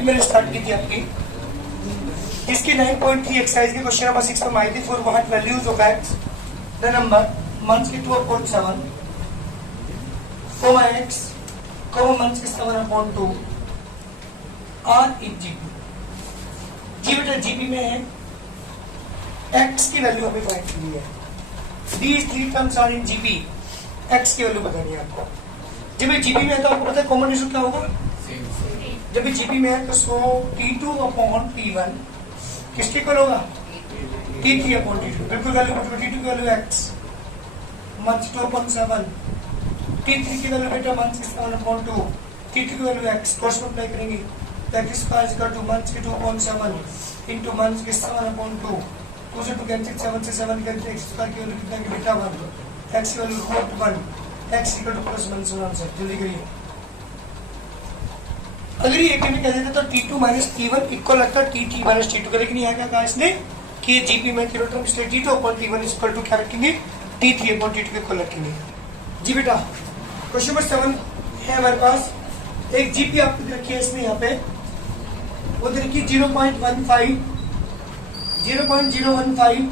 GP मैंने start की थी आपकी, इसकी 9.3 एक्सरसाइज के क्वेश्चन नंबर 6 में आई थी। For what values of x the number months की 2.7 एक्स मंथ्स की 7/2 आर इन जीपी। जी बेटा जीपी में है एक्स की वैल्यू हमें फाइंड करनी है। These three terms are in GP, X की वैल्यू बतानी है आपको। जब ये जीपी में है तो आपको पता है कॉमन रेशियो क्या होगा। जब ये जीपी में है तो सो T2/T1 किसके इक्वल होगा, T3/T2। बिल्कुल वैल्यू T2 की वैल्यू एक्स मंथ्स 2.7, T3 की वैल्यू बेटा मंथ्स की 7/2, T2 की वैल्यू एक्स क्रॉस मल्टीप्लाई करेंगे तो x square is equal two months की 2.7 इनटू मंथ्स की 7/2। 2 से 2 कैंसिल, 7 से 7 कैंसिल, एक्स स्क्वायर की वैल्यू कितना की बेटा 1, एक्स की वैल्यू √1, एक्स इक्वल टू +1 से आंसर जल्दी करिए। अगर ये में कह देते तो T2 माइनस T1 इक्वल लगता T3 माइनस T2 का, लेकिन यहाँ क्या कहा इसने कि जीपी में तीनों टर्म इसलिए T2/T1 इक्वल टू क्या रखेंगे, T3/T2 के इक्वल रखेंगे। जी बेटा क्वेश्चन नंबर 7 है हमारे पास। एक जीपी आपको दे रखी है इसमें, यहाँ पे वो दे रखी 0.15, 0.015,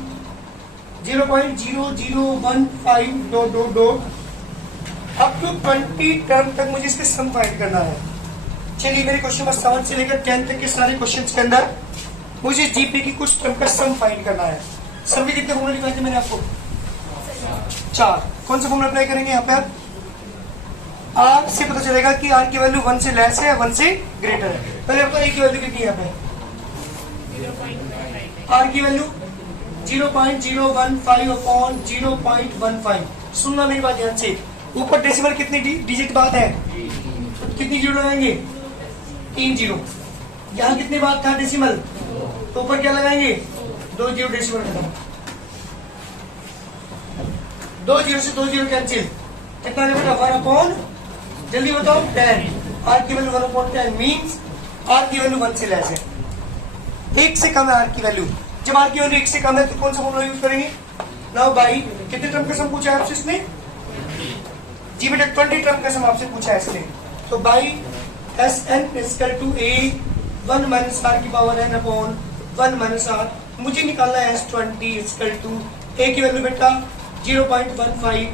0.0015 डॉट अप टू 20 टर्म तक मुझे इसके सम फाइंड करना है। चलिए मेरे क्वेश्चन नंबर 7 से लेकर 10 तक के सारे क्वेश्चंस के अंदर मुझे जीपी की कुछ टर्म का सम फाइंड करना है। सम के कितने फॉर्मूले लिखाए थे मैंने आपको, 4। कौन सा फॉर्मूला अप्लाई करेंगे यहाँ पे आप, आर से पता चलेगा कि आर की वैल्यू 1 से लेस है या 1 से ग्रेटर है। पहले आपको ए की वैल्यू कितनी है यहाँ पे, आर की वैल्यू 0.015/0.15। सुनना मेरी बात ध्यान से, ऊपर डेसिमल कितनी डिजिट बात है, कितनी जीरो लगाएंगे, 3 जीरो। यहाँ कितने बात था डेसिमल, तो ऊपर क्या लगाएंगे, 2 जीरो डेसिमल खत्म। 2 जीरो से 2 जीरो कैंसिल, कितना बेटा 1/, जल्दी बताओ 10। आर की वैल्यू 1/10 मीन्स आर की वैल्यू 1 से लेस है, 1 से कम है आर की वैल्यू। जब आर की वैल्यू 1 से कम है तो कौन सा फॉर्मूला यूज करेंगे, नाउ बाई कितने टर्म का सम पूछा है आपसे इसने, जी बेटा 20 टर्म का सम आपसे पूछा है इसने। तो by Sn equal to a 1 minus R की पावर n/1 माइनस आर। मुझे निकालना है S20 इक्वल टू a की वैल्यू बेटा 0.15,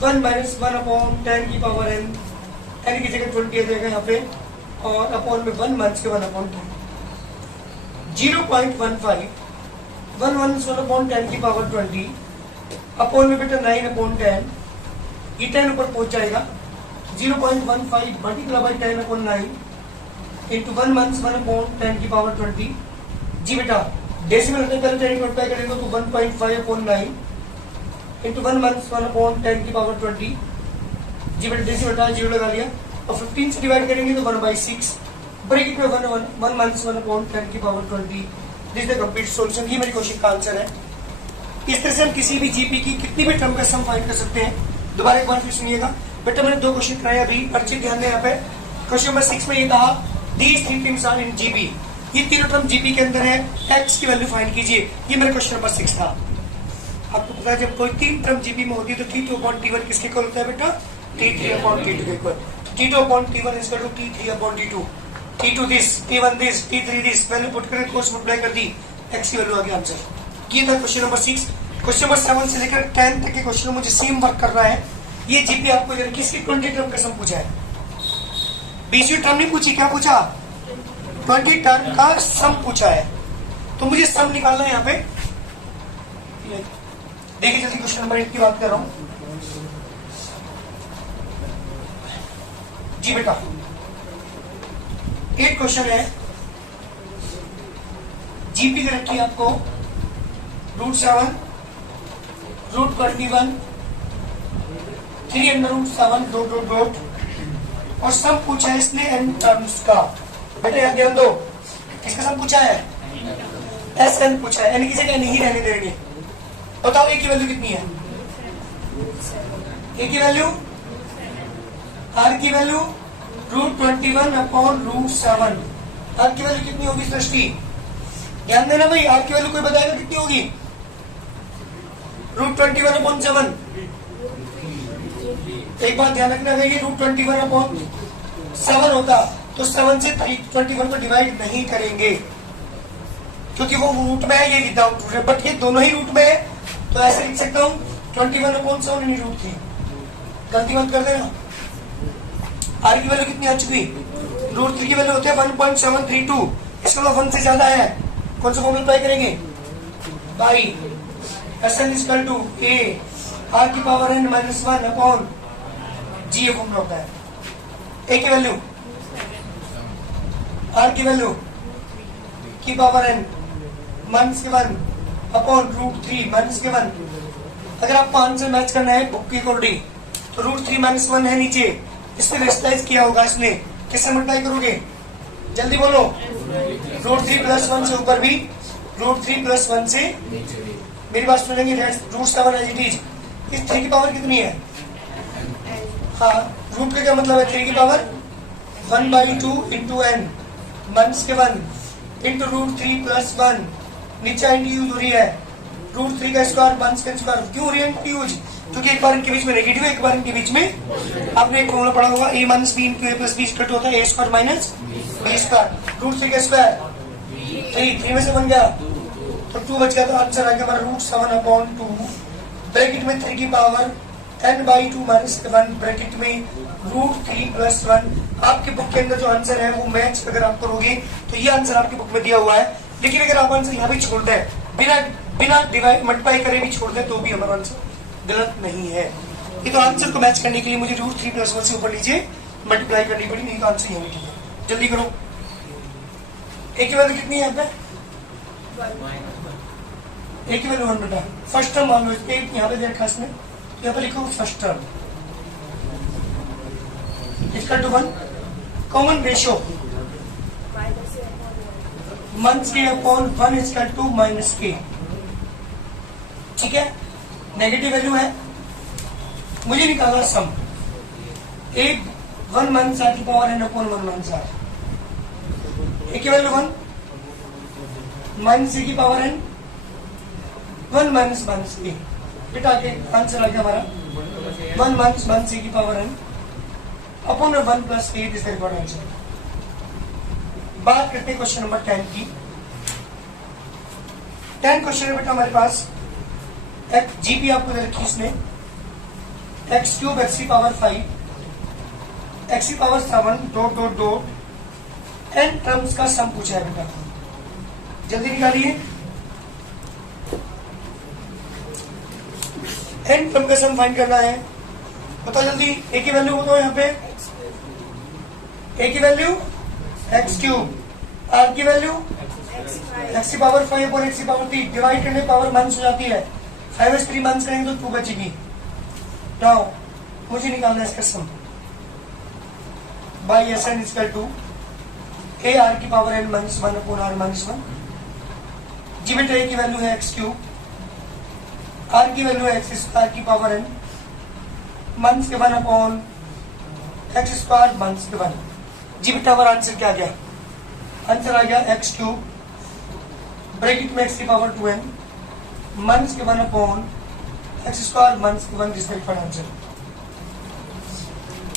1 माइनस 1/10 की पावर n, n की जगह 20 आ जाएगा यहाँ पे, और अपॉन में 1 माइनस के 1/10, 0.15, 1 माइनस 1/10 की पावर 20 अपॉन में बेटा 9/10, ये 10 ऊपर पहुंच जाएगा, 0.15 मल्टीप्लाई बाई 10/9 इंटू 1 माइनस 1/10 की पावर 20। जी बेटा डेसिमल पहले 10 मल्टीप्लाई करेंगे तो 1.5/9 इंटू 1 माइनस 1/10 की पावर 20। जी बेटा डेसिमल हटा 0 लगा लिया, और 15 से डिवाइड करेंगे तो 1/6, ब्रैकेट में 1 माइनस 1/10 की power 20। This the complete solution. ये मेरी क्वेश्चन का आंसर है। इस तरह से हम किसी भी जीपी की कितनी भी टर्म का सम फाइंड कर सकते हैं। दोबारा एक बार फिर सुनिएगा बेटा, मैंने 2 क्वेश्चन कराए अभी, अच्छी ध्यान दें यहाँ पे। क्वेश्चन नंबर 6 में ये कहा these three terms are in GP, ये तीनों टर्म जीपी के अंदर है, एक्स की वैल्यू फाइंड कीजिए। ये मेरा क्वेश्चन नंबर 6 था। आपको पता है जब कोई 3 टर्म जीपी में होती है तो T2/T1 किसके इक्वल होता है बेटा, T3/T2 के equal. T2/T1 is equal to T3/T2, T2 this, T1 this, T3 this, value put करके क्रॉस मल्टीप्लाई कर दी, एक्स की वैल्यू आ गया आंसर। ये था क्वेश्चन नंबर 6। क्वेश्चन नंबर 7 से लेकर 10 तक के क्वेश्चन मुझे सेम वर्क करना है। ये जीपी आपको किसकी 20 टर्म का सम पूछा है, 20वीं टर्म नहीं पूछी, क्या पूछा, 20 टर्म का सम पूछा है। तो मुझे सम निकालना है यहाँ पे। देखिए जल्दी क्वेश्चन नंबर 8 की बात कर रहा हूं। जी बेटा 8 क्वेश्चन है, जीपी दे रखी है आपको √7, √21, 3/7 डॉट और सम पूछा है इसने n टर्म्स का। बेटा यहाँ ध्यान दो, किसका सम पूछा है, Sn पूछा है, n की जगह नहीं रहने देंगे। बताओ a की वैल्यू कितनी है, a की वैल्यू, r की वैल्यू √21/√7। r की वैल्यू कितनी होगी सृष्टि, ध्यान देना भाई, r की वैल्यू कोई बताएगा कितनी होगी, √21/7। एक बात ध्यान रखना है, √21/7 होता तो 7 से 21 को डिवाइड नहीं करेंगे क्योंकि वो रूट में है, ये विदाउट रूट है, बट ये दोनों ही रूट में है। तो ऐसे लिख सकता हूँ 21/7 रूट 3। गलती मत कर देना। आर की वैल्यू कितनी आ चुकी? रूट 3 की वैल्यू होती है 1.732। इसका मतलब 1 से ज्यादा है। कौन सा फॉर्मूला अप्लाई करेंगे? By SN equal to A R की power n minus 1 upon G, ये फॉर्मूला होता है। A की वैल्यू, R की वैल्यू की पावर n माइनस के 1 अपॉन रूट 3 माइनस के 1। अगर आपको आंसर मैच करना है बुक की अकॉर्डिंग तो रूट 3 माइनस 1 है नीचे, इससे रेस्टलाइज किया होगा इसने। किससे मल्टीप्लाई करोगे? जल्दी बोलो। रूट 3 प्लस 1 से ऊपर भी, रूट 3 प्लस 1 से, मेरी बात सुनेंगे, रूट 7 एज इट इज। इस 3 की पावर कितनी है? हाँ, रूट का क्या मतलब है? 3 की पावर 1/2 इंटू n माइनस के 1 इंटू रूट 3 प्लस 1। नीचे इंटू यूज हो रही है, रूट 3 का स्क्वायर माइनस का स्क्वायर। क्यों हो रही है यूज? क्योंकि एक बार इनके बीच में नेगेटिव है, एक बार इनके बीच में, आपने एक फॉर्मूला पढ़ा होगा a minus B into a plus B equal to होता है a square minus b square. Root 3 का स्क्वायर 3 में से बन गया तो 2 बच गया, तो आंसर आ गया हमारा रूट 7/2 ब्रैकेट में 3 की पावर n/2 माइनस 1 ब्रैकेट में रूट 3 प्लस 1। आपके बुक के अंदर जो आंसर है वो मैच अगर आप करोगे तो ये आंसर आपकी बुक में दिया हुआ है। लेकिन अगर आप आंसर यहाँ भी छोड़ दें, बिना डिवाइड मल्टीप्लाई करे भी छोड़ दें, तो भी हमारा आंसर गलत नहीं है। ये तो आंसर को मैच करने के लिए मुझे रूट 3 प्लस 1 से ऊपर नीचे मल्टीप्लाई करनी पड़ी, नहीं तो आंसर यही ठीक है। जल्दी करो। एक की वैल्यू कितनी है यहाँ पे? एक की वैल्यू 1 बेटा। फर्स्ट टर्म मान लो, एक यहाँ पे देखा इसने, यहाँ पे लिखो first term equal to 1। Common ratio minus K upon 1 equal to minus K. ठीक है, नेगेटिव वैल्यू है, मुझे निकालना सम। एक 1 माइनस आर की power n upon 1 minus R. एक की वैल्यू 1 माइनस ए की power n 1 minus minus A. बेटा के आंसर आ गया हमारा 1 माइनस माइनस ए की power n upon 1 plus A. This is required answer. बात करते हैं क्वेश्चन नंबर 10 की। 10 क्वेश्चन है बेटा हमारे पास। एक जीपी आपको दे रखी इसने, एक्स क्यूब एक्स की पावर 5 एक्स की power 7 dot dot dot n terms का सम पूछा है बेटा। जल्दी निकालिए। n टर्म का सम फाइंड करना है, बताओ जल्दी। a की वैल्यू बताओ यहाँ पे। a की वैल्यू एक्स क्यूब, r की वैल्यू एक्स की पावर 5 और एक्स की पावर 3। डिवाइड करने पावर माइनस हो जाती है, 5 से 3 माइनस करेंगे तो 2 बचेगी। नाउ मुझे निकालना है इसका सम। बाई S N equal to A R की power n minus 1 upon r minus 1। जी बेटा a की वैल्यू है एक्स क्यूब, r की वैल्यू है एक्स स्क्वायर की पावर n माइनस के 1 अपॉन एक्स स्क्वायर माइनस के 1। जी बेटा हमारा आंसर क्या आ गया? आंसर आ गया एक्स क्यूब ब्रैकेट में एक्स की पावर 2n माइनस के 1 अपॉन एक्स स्क्वायर माइनस के 1। This is the answer.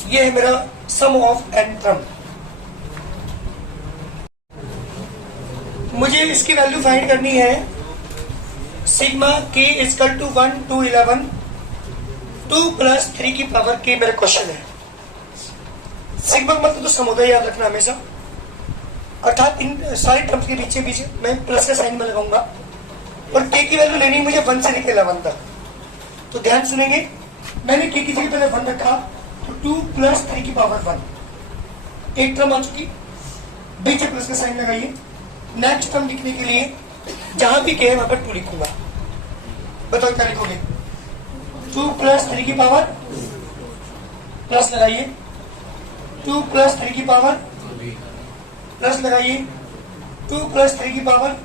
ये है मेरा सम ऑफ n टर्म। मुझे इसकी वैल्यू फाइंड करनी है। Sigma k equal to 1 to 11 2 plus 3 की पावर k मेरा क्वेश्चन है। सिग्मा मतलब तो समुदाय याद रखना हमेशा, अर्थात इन सारे टर्म्स के पीछे पीछे मैं प्लस का साइन में लगाऊंगा। और k की वैल्यू लेनी मुझे 1 से लेकर 11 तक। तो ध्यान सुनेंगे, मैंने k की जगह पहले 1 रखा तो 2 प्लस 3 की पावर 1। एक टर्म आ चुकी, बीच में प्लस का साइन लगाइए। नेक्स्ट टर्म लिखने के लिए जहां भी k है वहां पर 2 लिखूंगा। बताओ क्या लिखोगे? 2 प्लस 3 की पावर प्लस लगाइए, 2 प्लस 3 की पावर प्लस लगाइए, 2 प्लस 3 की पावर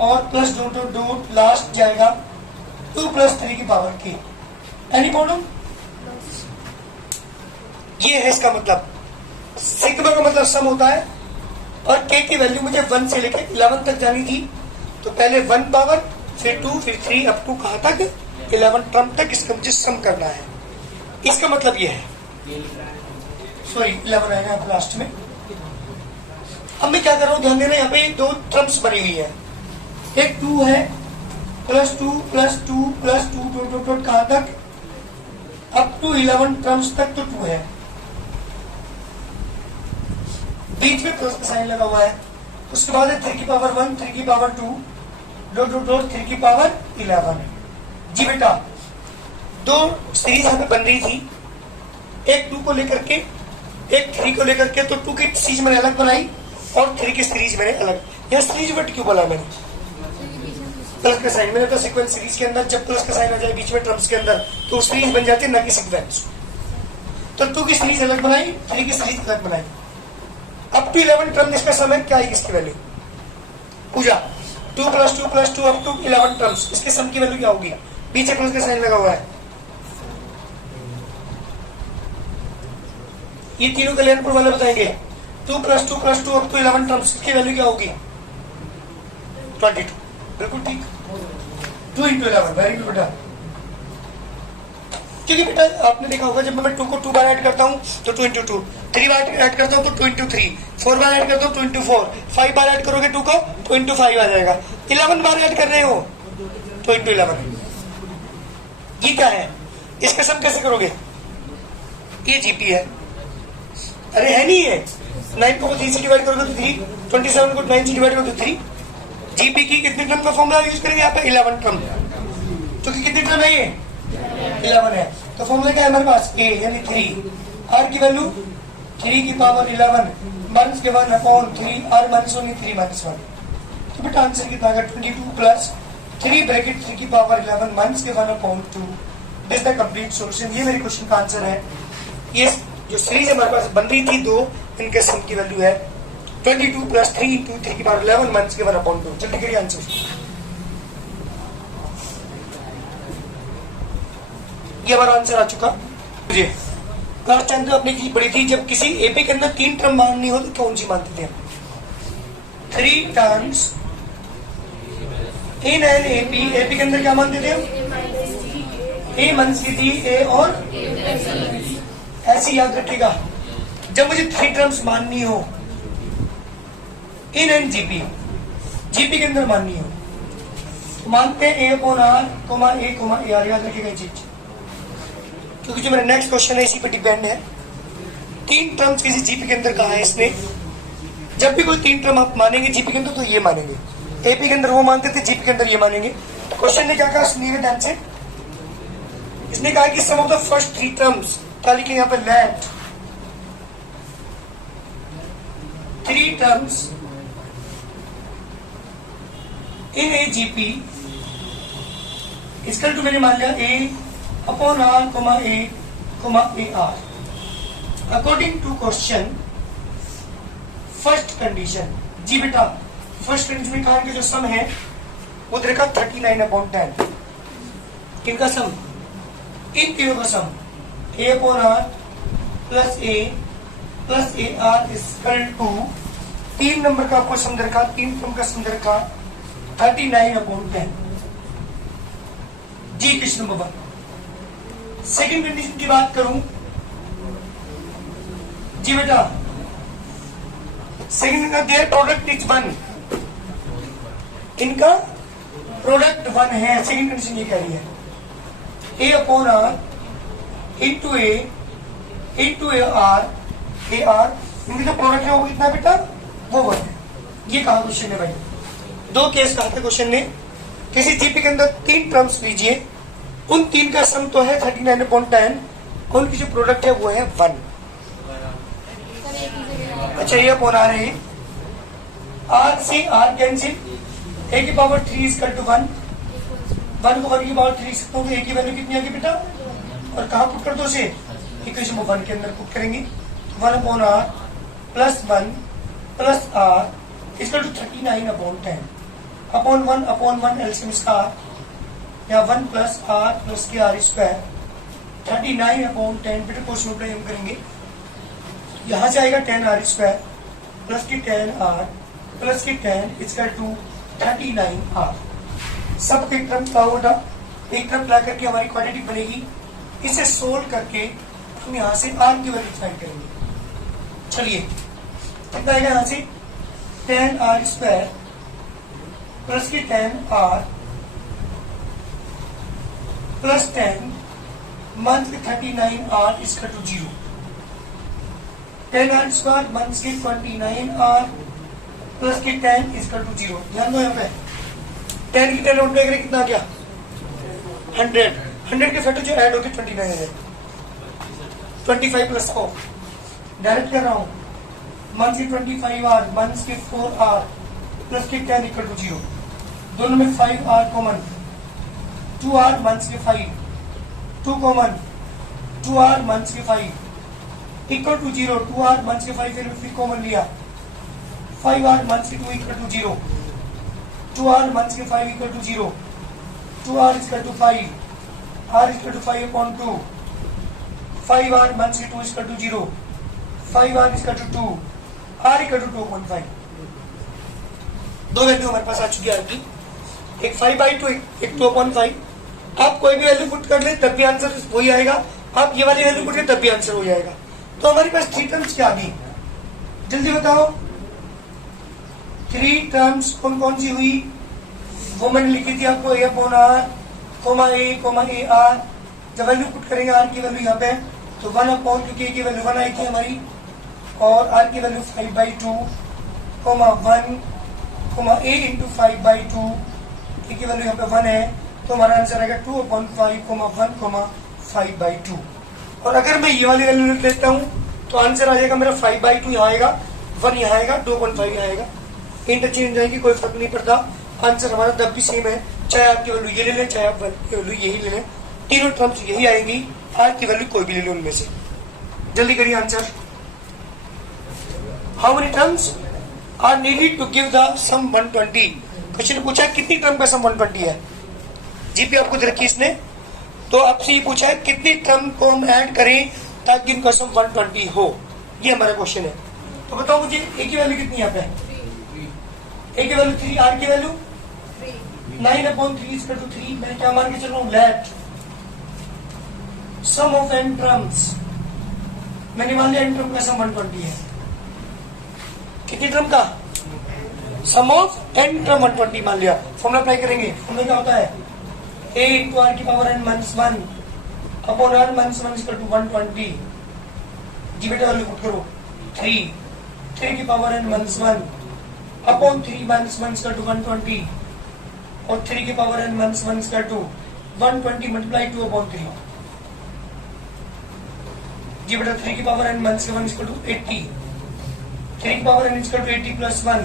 और plus dot dot dot last जाएगा 2 प्लस 3 की पावर k। Any problem? ये है इसका मतलब। सिग्मा का मतलब सम होता है और k की वैल्यू मुझे 1 से लेकर 11 तक जानी थी। तो पहले 1 पावर फिर 2 फिर 3 अप टू कहां तक? 11 टर्म तक इसका मुझे सम करना है। इसका मतलब ये है, सॉरी 11 आएगा लास्ट में। अब मैं क्या कर रहा हूँ, ध्यान देना, यहाँ पे दो टर्म्स बनी हुई है, एक 2 है, +2 +2 +2 कहां तक, अप टू 11 टर्म्स तक तो 2 है, बीच में प्लस का साइन लगा हुआ है। उसके बाद है 3 की पावर 1, 3 की पावर 2, डॉट 3 की पावर 11। जी बेटा, दो सीरीज यहाँ पे बन रही थी, एक 2 को लेकर के, एक 3 को लेकर के, तो 2 की सीरीज मैंने अलग बनाई और 3 की सीरीज मैंने अलग। यहाँ सीरीज वर्ड क्यों बोला मैंने, प्लस का साइन, मैंने तो सीक्वेंस सीरीज के अंदर जब प्लस का साइन आ जाए बीच में टर्म्स के अंदर तो सीरीज बन जाती है, ना कि सीक्वेंस। तो 2 की सीरीज अलग बनाई, 3 की सीरीज अलग बनाई। अप टू 11 टर्म इसका सम है, क्या है इसकी वैल्यू, पूजा 2 + 2 + 2 अप टू 11 टर्म्स, इसके सम की वैल्यू क्या होगी, पीछे प्लस का साइन लगा हुआ है। ये तीनों कल्याणपुर वाले बताएंगे, 2 + 2 + 2 अप टू 11 टर्म्स, इसकी वैल्यू क्या होगी, 22। बिल्कुल ठीक, 2 × 11, वेरी गुड बेटा। क्योंकि बेटा आपने देखा होगा, जब मैं 2 को 2 बार ऐड करता हूँ तो 2 × 2, 3 बार ऐड करता हूँ तो 2 × 3, 4 बार ऐड करता हूँ 2 × 4, 5 बार ऐड करोगे 2 को 2 × 5 आ जाएगा, 11 बार ऐड कर रहे हो 2 × 11। ये क्या है, इसका सम कैसे करोगे, ये जीपी है, अरे है नहीं है, 9 को 3 से डिवाइड करोगे तो 3, 27 को 9 से डिवाइड करोगे तो 3। जीपी की कितने टर्म का फॉर्मूला यूज करेंगे यहाँ पे, 11 टर्म, क्योंकि कितने टर्म है ये, 11 है, तो फॉर्मूला क्या है हमारे पास, ए यानी 3, आर की वैल्यू 3 की पावर 11 माइनस के 1/3, आर माइनस ओनली 3 - 1। तो बेटा आंसर कितना आएगा, 22 + 3 ब्रैकेट 3 की पावर 11 माइनस के 1/2। This the complete solution. ये मेरे क्वेश्चन का आंसर है। ये जो सीरीज हमारे पास बन रही थी दो, इनके सम की वैल्यू है 22 + 3 × 3 की पावर 11 माइनस के 1/2। जल्दी करिए आंसर। ये हमारा आंसर आ चुका। मुझे क्लास 10 अपनी चीज पढ़ी थी, जब किसी एपी के अंदर 3 टर्म माननी हो तो कौन सी मानते थे, 3 terms in an AP. AP के अंदर क्या मानते थे हम, ए माइनस डी, ए और ऐसे याद रखिएगा। जब मुझे 3 टर्म्स माननी हो इन एन जीपी, जीपी के अंदर माननी हो तो मानते हैं A/R, A, AR। याद रखिएगा ये चीज, क्योंकि जो मेरा नेक्स्ट क्वेश्चन है इसी पे डिपेंड है। 3 टर्म्स किसी जीपी के अंदर कहा है इसने, जब भी कोई 3 टर्म आप मानेंगे जीपी के अंदर तो ये मानेंगे, एपी के अंदर वो मानते थे, जीपी के अंदर ये मानेंगे। क्वेश्चन ने क्या कहा, सुनिए ध्यान से, इसने कहा कि sum of the first 3 terms, क्या लिखे यहाँ पे, let 3 terms in a GP इसका टू मैंने मान लिया A/R, A, AR। According to question first condition. जी बेटा, फर्स्ट कंडीशन में कहा कि जो सम है वो देखा 39/10, इनका सम, इन तीनों का सम A/R + A + AR = 3 नंबर का आपको सम देखा, 3 टर्म का सम देखा 39/10। जी क्वेश्चन नंबर 1। सेकेंड कंडीशन की बात करूं, जी बेटा सेकेंड का देयर प्रोडक्ट इज 1, इनका प्रोडक्ट 1 है। सेकेंड कंडीशन ये कह रही है A/R × A × AR, इनका जो प्रोडक्ट है वो कितना बेटा, वो 1 है। ये कहा क्वेश्चन ने भाई, 2 केस कहा था क्वेश्चन ने, किसी जीपी के अंदर 3 टर्म्स लीजिए, उन 3 का सम तो है 39/10, उनकी जो प्रोडक्ट है वो है 1। अच्छा, ये A/R है, R से R कैंसिल, A की पावर 3 = 1, 1 को 1 की पावर 3 सकता हूँ, तो A की वैल्यू कितनी आएगी बेटा, और कहाँ पुट कर दो उसे, इक्वेशन नंबर 1 के अंदर पुट करेंगे। 1/R + 1 + R = 39/10 अपॉन 1 एलसीएम इसका, या 1 + R + KR², 39/10। बेटा क्वेश्चन उल्टा हम करेंगे, यहां से आएगा 10R² + की 10R + की 10 = 39R। सब एक टर्म क्या होगा, एक टर्म ला करके हमारी क्वाड्रेटिक बनेगी, इसे सोल्व करके हम यहाँ से R की वैल्यू फाइंड करेंगे। चलिए कितना आएगा, यहाँ से 10 आर स्क्वायर प्लस के 10 आर प्लस 10 मंथ के 39 आर इसका टू 0। 10 आर स्क्वायर मंथ के 29 आर प्लस के 10 इसका टू 0। ध्यान दो यहाँ पे 10 की 10 आउट करें कितना आ गया 100। 100 के फैक्टर जो ऐड होगी 29 है 25 प्लस 4 डायरेक्ट कर रहा हूँ। मंथ के 25 आर मंथ के 4 आर प्लस के 10 इक्वल टू 0। दोनों में 5 आर कॉमन 2 आर मंथ के 5 2 कॉमन 2 आर मंथ के 5 इक्वल टू 0। 2 आर मंथ के 5 फिर कॉमन लिया 5 आर मंथ के 2 इक्वल टू 0। 2 आर मंथ के 5 equal to 0। 2 R equal to 5 R equal to 5 upon 2। 5 R मंथ के 2 equal to 0। 5 R equal to 2 R equal to 2.5। दो वैल्यू हमारे पास आ चुकी है की, एक 5/2 एक 2.5। आप कोई भी वैल्यू पुट कर ले तब भी आंसर वही आएगा, आप ये वाली वैल्यू पुट करें तब भी आंसर हो जाएगा। तो हमारे पास 3 टर्म्स क्या आ गई जल्दी बताओ। 3 टर्म्स कौन कौन सी हुई वो मैंने लिखी थी आपको, A upon R comma A R. जब वैल्यू पुट करेंगे आर की वैल्यू यहाँ पे तो 1 अपॉन, क्योंकि ए की वैल्यू 1 आई थी हमारी और आर की वैल्यू 5/2 कोमा 1 कोमा ए इंटू 5/2। ए की वैल्यू यहाँ पे 1 है तो हमारा आंसर आएगा 2/5 कोमा 1 कोमा 5/2। और अगर मैं ये वाली वैल्यू लिख लेता हूँ तो आंसर आ जाएगा मेरा 5/2 यहाँ आएगा, 1 यहाँ आएगा, 2.5 यहाँ आएगा। इंटरचेंज जाएगी कोई फर्क नहीं पड़ता, आंसर हमारा तब भी सेम है, चाहे आपकी वैल्यू ये ले लें चाहे आप की वैल्यू यही ले लें, तीनों टर्म्स यही आएंगी। आर की वैल्यू कोई भी ले लो उनमें से। जल्दी करिए answer. How many terms are needed to give the sum 120। Question पूछा कितनी टर्म का सम 120 है, जीपी आपको दे रखी इसने, तो आपसे ये पूछा है कितनी टर्म को हम ऐड करें ताकि इनका सम 120 हो, ये हमारा क्वेश्चन है। तो बताओ मुझे ए की वैल्यू कितनी यहाँ पे, ए की वैल्यू 3, आर की वैल्यू 9/3 इक्वल टू 3। मैं क्या मान के चल रहा हूँ, let sum of N terms, मैंने मान लिया एन टर्म का सम 120 है। कितनी टर्म का सम ऑफ एन टर्म 120 मान लिया। फॉर्मूला अप्लाई करेंगे, फॉर्मूला क्या होता है a इंटू आर की power n minus 1 upon r minus 1 equal to 120। जी बेटा वैल्यू पुट करो 3 की power n minus 1 upon 3 minus 1 equal to 120 और 3 की power n minus 1 equal to 120 multiply 2 upon 3। जी बेटा 3 की power n minus 1 equal to 80। 3 की power n equal to 80 plus 1।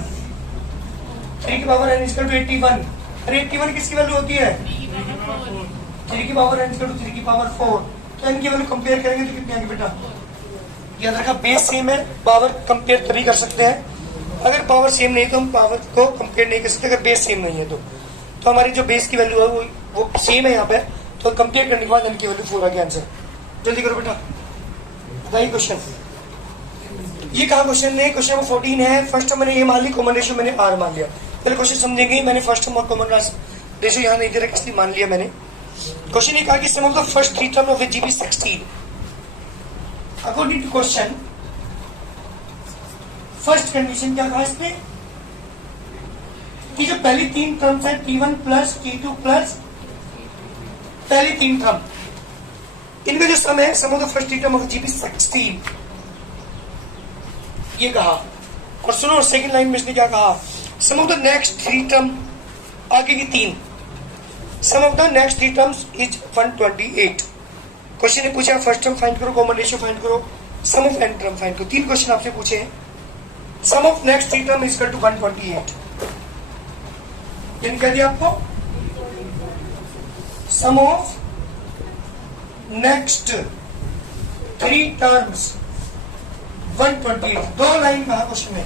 3 की पावर n इक्वल टू 81। अरे 81 किसकी वैल्यू होती है, 3 की पावर n इक्वल टू 3 की पावर 4। तो n की वैल्यू कंपेयर करेंगे तो कितनी आएगी बेटा, याद रखा बेस सेम है, पावर कंपेयर तभी कर सकते हैं। अगर पावर सेम नहीं तो हम पावर को कंपेयर नहीं कर सकते, अगर बेस सेम नहीं है तो हमारी जो बेस की वैल्यू है वो सेम है यहाँ पे, तो कंपेयर करने के बाद n की वैल्यू 4 आ गया आंसर। जल्दी करो बेटा बताइए क्वेश्चन। ये कहा क्वेश्चन ने, क्वेश्चन नंबर 14 है। फर्स्ट टर्म मैंने ये मान ली, कॉमन रेशियो मैंने आर मान लिया। पहले क्वेश्चन समझेंगे, मैंने फर्स्ट टर्म और कॉमन रेशियो यहाँ नहीं दे रखा इसलिए मान लिया मैंने। क्वेश्चन ये कहा कि sum of the first 3 term of a GB 16। According to question first condition क्या कहा इसमें कि जो पहली 3 टर्म्स है T1 प्लस T2 प्लस पहली 3 टर्म, इनका जो सम है sum of the first 3 term of GB 16 ये कहा। और सुनो सेकंड लाइन में इसने क्या कहा, sum of the next 3 term, आगे की 3, sum of the next 3 terms is 128। Question ने पूछा फर्स्ट टर्म फाइंड करो, कॉमन रेशियो फाइंड करो, sum of N term find करो। 3 क्वेश्चन आपसे पूछे हैं। Sum of next 3 term is equal to 128। कह दिया आपको sum of next 3 terms 128। 2 line कहा क्वेश्चन में,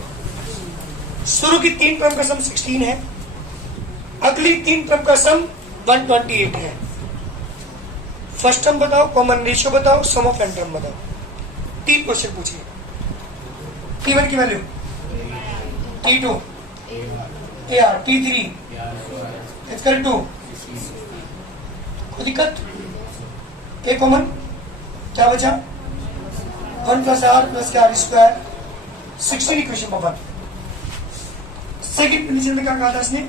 शुरू की 3 टर्म का सम 16 है, अगली 3 टर्म का सम 128 है। फर्स्ट टर्म बताओ, कॉमन रेशियो बताओ, सम ऑफ एन टर्म बताओ। 3 क्वेश्चन पूछिए। T1 की value, T2 AR, T3 equal to, कोई दिक्कत, ए कॉमन क्या बचा 1 प्लस आर प्लस के आर स्क्वायर 16 इक्वेशन पर 1। सेकंड कंडीशन में क्या कहा था इसने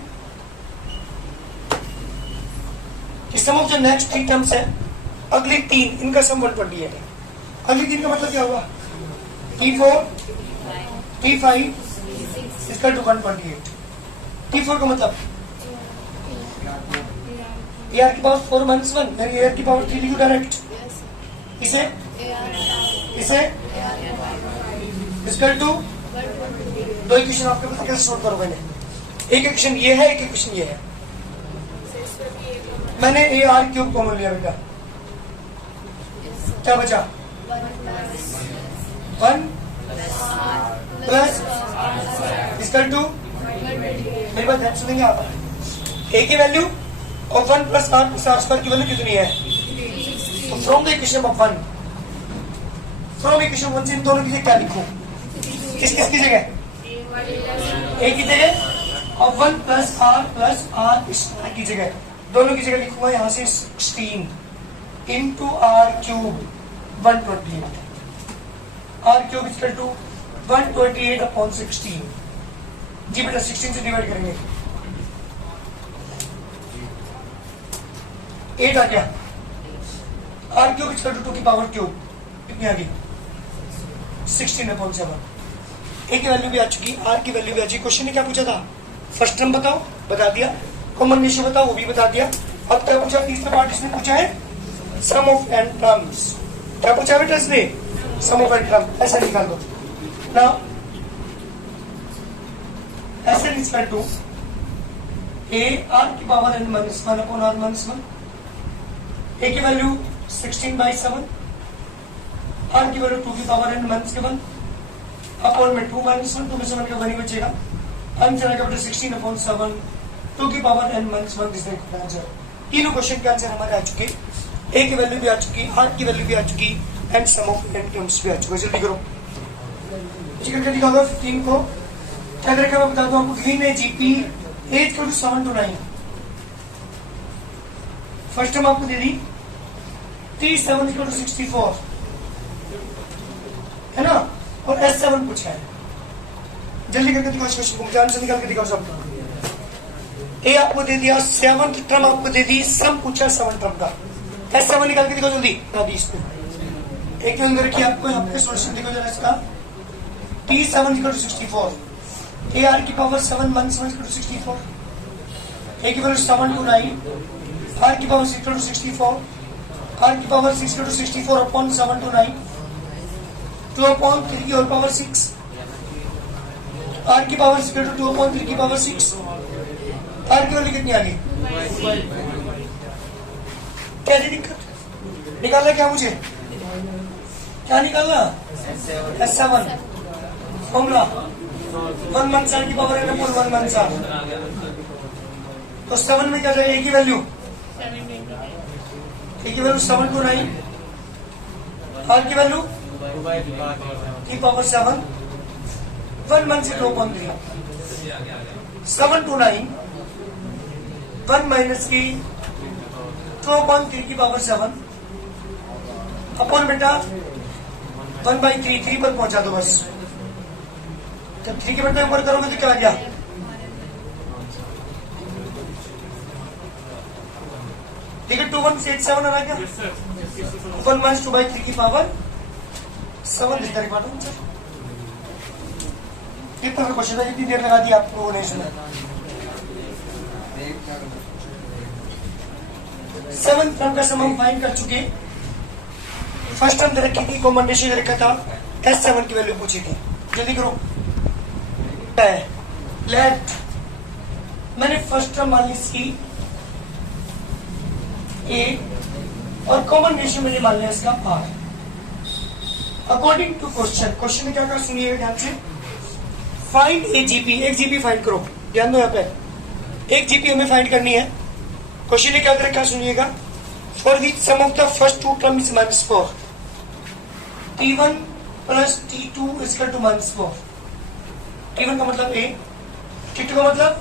कि sum of the next 3 terms है, अगली 3 इनका सम 120 है। अगली 3 का मतलब क्या हुआ? T4 T5 इसका टू 128। T4 का मतलब AR की पावर 4 माइनस 1, यानी AR की पावर 3 लिखो डायरेक्ट। इसे इक्वल टू दो इक्वेशन आपके पता कैसे सोल्व करो। मैंने एक इक्वेशन ये है, एक इक्वेशन ये है। मैंने AR क्यूब कॉमन लिया बेटा, क्या बचा? 1 प्लस इक्वल टू, मेरी बात ध्यान सुनेंगे आप, A की वैल्यू और 1 plus R plus R square की वैल्यू कितनी है? तो from the equation of 1, from equation 1 से इन दोनों की जगह क्या लिखूं? किसकी जगह? A की जगह और 1 प्लस R स्क्वायर की जगह, दोनों की जगह लिखूंगा यहां से 16 into R cube 128। R cube equal to 128 upon 16। जी बेटा 16 से डिवाइड करेंगे 8 आ गया। R क्यूब इक्वल टू 2 की पावर क्यूब कितनी आ गई? 16 अपॉन 7। A की वैल्यू भी आ चुकी, R की वैल्यू भी आ चुकी। क्वेश्चन ने क्या पूछा था? फर्स्ट टर्म बताओ, बता दिया। कॉमन रेशियो बताओ, वो भी बता दिया। अब क्या पूछा? तीसरा पार्ट इसने पूछा है सम ऑफ n टर्म्स। क्या पूछा बेटा इसने? सम ऑफ n टर्म। ऐसा निकाल दो नाउ, ऐसे इक्वल टू A R की power n minus 1 upon R minus 1। A की वैल्यू 16/7, R की वैल्यू 2 की पावर n माइनस 1 अपॉन में 2 माइनस 1, 2 में 7 का 1 बचेगा। आंसर आएगा बेटा 16 अपॉन 7, 2 की power n minus 1 this answer. तीनों क्वेश्चन के आंसर हमारे आ चुके। A की वैल्यू भी आ चुकी, R की वैल्यू भी आ चुकी and sum of n terms भी आ चुका। जल्दी करो, करके दिखाओ 15 को। क्या करेगा मैं बता दूं आपको। ग्रीन है GP 8 to 7 to 9। First time आपको दे दी T7 to 64 है ना, और S7 पूछा है। जल्दी करके दिखाओ इस क्वेश्चन को, ध्यान से निकाल के दिखाओ सब। A आपको दे दिया, 7 टर्म आपको दे दी, सम पूछा 7 टर्म का। S7 निकाल के दिखाओ जल्दी। इस पे एक अंदर रखिए, आपको यहाँ पे सोल्यूशन दिखाओ जरा इसका। T7 to 64, AR की पावर 7 1 to 64, A की वैल्यू 7 to 9, R की पावर 6 to 64, R की power 6 to 64 upon 7 to 9, 2 upon 3 की और पावर 6, R की पावर 6 to 2 अपॉन 3 की पावर 6। R की वैल्यू कितनी आ गई? क्या दिक्कत? निकालना क्या मुझे? क्या निकालना? S7 फॉर्मूला 1 1 7 की पावर n अपॉन 1 1 7। तो 7 में क्या जाए? A की वैल्यू 7 to 9, R की वैल्यू की पावर 7, 1 1 से 2.3, 7 to 9, 1 माइनस की 2.3 की पावर 7 अपॉन बेटा 1/3, 3 पर पहुंचा दो बस। जब 3 के बेटे ऊपर करोगे तो क्या आ गया? ठीक है, 2187 आ गया। 1 माइनस 2/3 की पावर 7 इस तरह बांटो सर। कितना क्वेश्चन है, कितनी देर लगा दी आप लोगों ने सुना? 7 टर्म का सम हम फाइंड कर चुके। फर्स्ट टर्म दे रखी थी, कॉमन रेशियो दे रखा था, S7 की वैल्यू पूछी थी। जल्दी करो। लेट मैंने फर्स्ट टर्म मान ली इसकी A और कॉमन रेशियो मैंने मान लिया इसका R। अकॉर्डिंग टू क्वेश्चन में क्या कहा सुनिएगा ध्यान से। फाइंड ए जीपी, एक जीपी फाइंड करो। ध्यान दो यहाँ पे, एक जीपी हमें फाइंड करनी है। क्वेश्चन ने क्या कर रखा सुनिएगा। For which sum of the first two term is -4, T1 plus T2 equal to -4। T1 का मतलब A, T2 का मतलब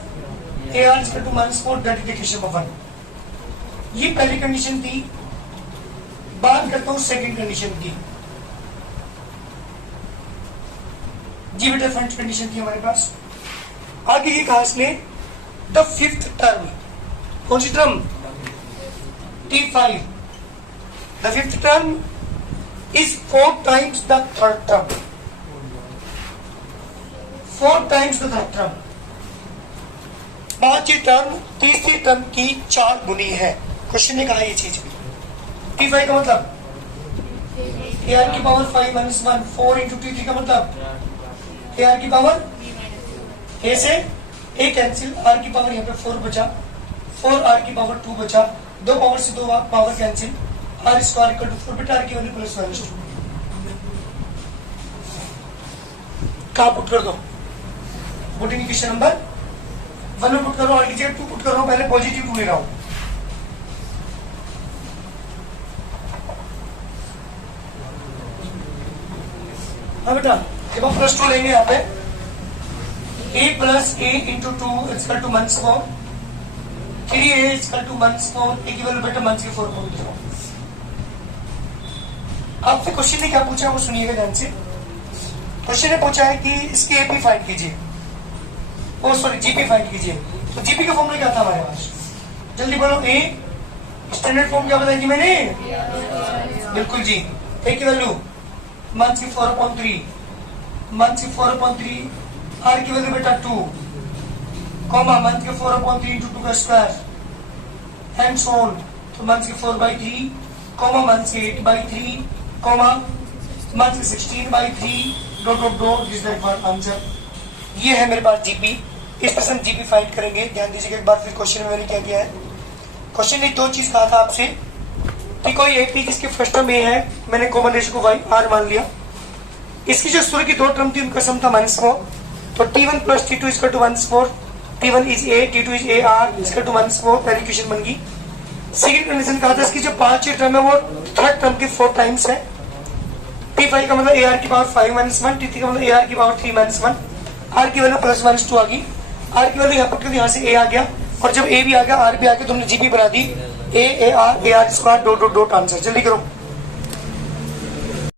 AR equal to -4, that is equation number 1। ये पहली कंडीशन थी। बात करता हूं सेकंड कंडीशन की। जी बेटा फर्स्ट कंडीशन थी हमारे पास, आगे ये कहा इसने द फिफ्थ टर्म, कौन सी term? T5. The fifth term is 4 times the third term, 4 times the third term. पांचवी टर्म तीसरी टर्म की 4 गुनी है। क्वेश्चन ने कहा ये चीज भी। T5 का मतलब AR की पावर 5 minus 1, 4 into T3 का मतलब AR की पावर A से A कैंसिल, R की पावर यहाँ पे 4 बचा, 4 R की पावर 2 बचा, 2 पावर से 2 power cancel, R square equal to 4 बेटा R की वैल्यू प्लस 1/2। कहाँ पुट कर दो? पुटिंग इक्वेशन नंबर 1 में पुट करो, R की जगह 2 पुट कर रहा हूँ, पहले पॉजिटिव 2 ले रहा हूँ। हाँ बेटा, जब हम प्लस 2 लेंगे यहाँ पे a plus a into 2 equal to minus 4, 3a equal to minus 4, a की वैल्यू बेटा मंस की 4 पॉइंट। आपसे क्वेश्चन ने क्या पूछा वो सुनिएगा ध्यान से। क्वेश्चन ने पूछा है कि इसकी एपी फाइंड कीजिए, ओ सॉरी जीपी फाइंड कीजिए। तो जीपी का फॉर्मूला क्या था हमारे पास? जल्दी बोलो। ए स्टैंडर्ड फॉर्म क्या बताई थी मैंने? बिल्कुल जी। ए की वैल्यू मंस की 4/3, मंस की 4/3, आर की वैल्यू बेटा 2, कॉमा मंस के 4/3 इंटू 2 का स्क्वायर एंड सो ऑन। तो मंस की 4/3, कॉमा मंस की 8/3, कॉमा मंस की 16/3, dot dot dot, this that one answer. ये है मेरे पास जीपी। इस तरह से हम जीपी फाइंड करेंगे। ध्यान दीजिएगा एक बार फिर क्वेश्चन में मैंने क्या किया है। क्वेश्चन ने 2 चीज कहा था आपसे कि कोई एपी जिसके फर्स्ट टर्म ए है, मैंने कॉमन रेशियो को वाई आर मान लिया। इसकी जो सूर्य की 2 टर्म थी उनका सम था -4, तो T1 plus T2 equal to 1/4, T1 is A, T2 is A R equal to 1/4, पहली इक्वेशन बन गई। सेकंड कंडीशन कहा था इसकी जो 5वीं टर्म है वो थर्ड टर्म के 4 टाइम्स है। T5 का मतलब AR की पावर 5 - 1, T3 का मतलब AR की पावर 3 - 1, R की वैल्यू प्लस 1/2 आ गई। R की वैल्यू यहाँ पुट कर यहाँ से A आ गया, और जब A भी आ गया R भी आ गया तो हमने जीपी बना दी। A AR square dot dot dot answer. जल्दी करो।